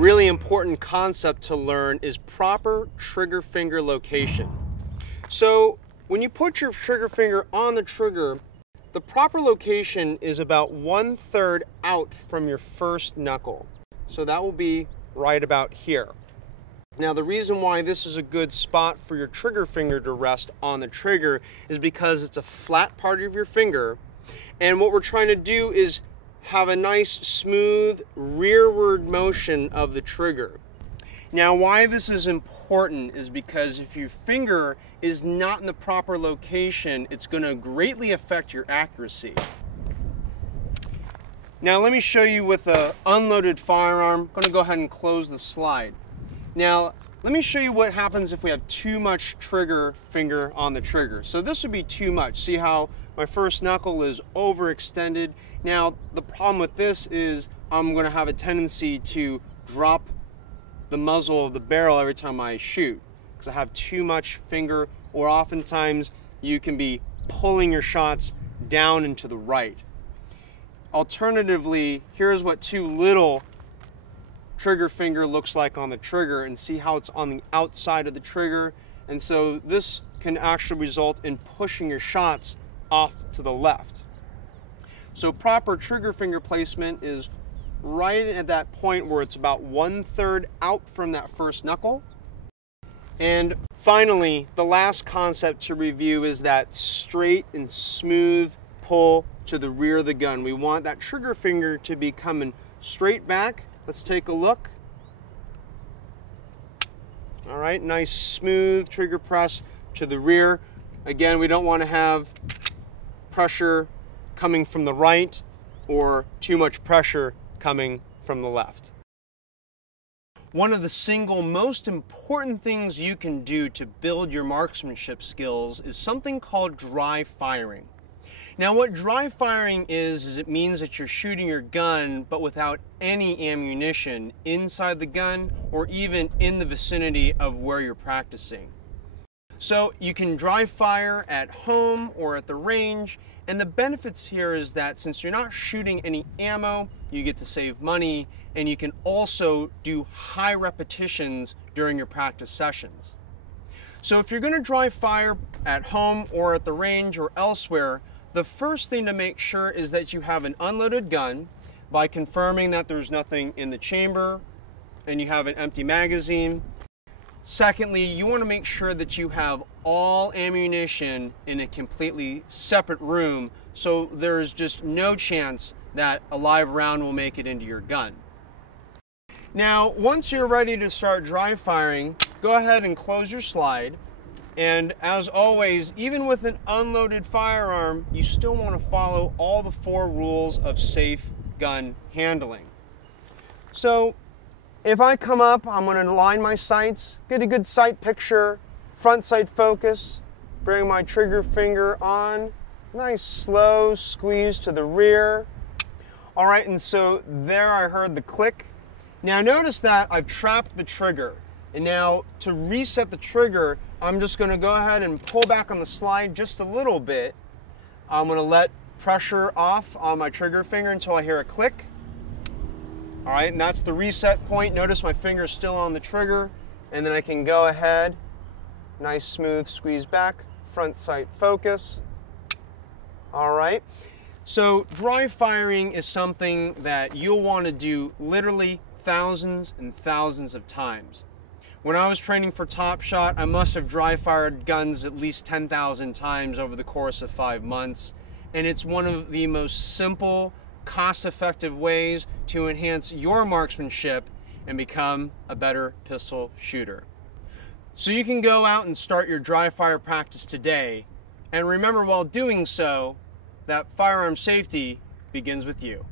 really important concept to learn is proper trigger finger location. So when you put your trigger finger on the trigger, the proper location is about 1/3 out from your first knuckle. So that will be right about here. Now the reason why this is a good spot for your trigger finger to rest on the trigger is because it's a flat part of your finger, and what we're trying to do is have a nice smooth rearward motion of the trigger. Now why this is important is because if your finger is not in the proper location, it's going to greatly affect your accuracy. Now let me show you with an unloaded firearm. I'm going to go ahead and close the slide. Now let me show you what happens if we have too much trigger finger on the trigger. So this would be too much. See how my first knuckle is overextended? Now the problem with this is I'm going to have a tendency to drop the muzzle of the barrel every time I shoot because I have too much finger, or oftentimes you can be pulling your shots down and to the right. Alternatively, here's what too little trigger finger looks like on the trigger, and see how it's on the outside of the trigger, and so this can actually result in pushing your shots off to the left. So proper trigger finger placement is right at that point where it's about 1/3 out from that first knuckle. And finally, the last concept to review is that straight and smooth pull to the rear of the gun. We want that trigger finger to be coming straight back. Let's take a look. All right, nice smooth trigger press to the rear. Again, we don't want to have pressure coming from the right or too much pressure coming from the left. One of the single most important things you can do to build your marksmanship skills is something called dry firing. Now what dry firing is it means that you're shooting your gun but without any ammunition inside the gun or even in the vicinity of where you're practicing. So you can dry fire at home or at the range, and the benefits here is that since you're not shooting any ammo, you get to save money, and you can also do high repetitions during your practice sessions. So if you're going to dry fire at home or at the range or elsewhere, the first thing to make sure is that you have an unloaded gun by confirming that there's nothing in the chamber and you have an empty magazine. Secondly, you want to make sure that you have all ammunition in a completely separate room so there's just no chance that a live round will make it into your gun. Now, once you're ready to start dry firing, go ahead and close your slide. And as always, even with an unloaded firearm, you still want to follow all the 4 rules of safe gun handling. So if I come up, I'm going to align my sights, get a good sight picture, front sight focus, bring my trigger finger on, nice slow squeeze to the rear. All right, and so there I heard the click. Now notice that I've trapped the trigger. And now to reset the trigger, I'm just going to go ahead and pull back on the slide just a little bit. I'm going to let pressure off on my trigger finger until I hear a click. All right, and that's the reset point. Notice my finger is still on the trigger, and then I can go ahead, nice smooth squeeze back, front sight focus. All right, so dry firing is something that you'll want to do literally thousands and thousands of times. When I was training for Top Shot, I must have dry fired guns at least 10,000 times over the course of 5 months, and it's one of the most simple, cost-effective ways to enhance your marksmanship and become a better pistol shooter. So you can go out and start your dry fire practice today, and remember while doing so that firearm safety begins with you.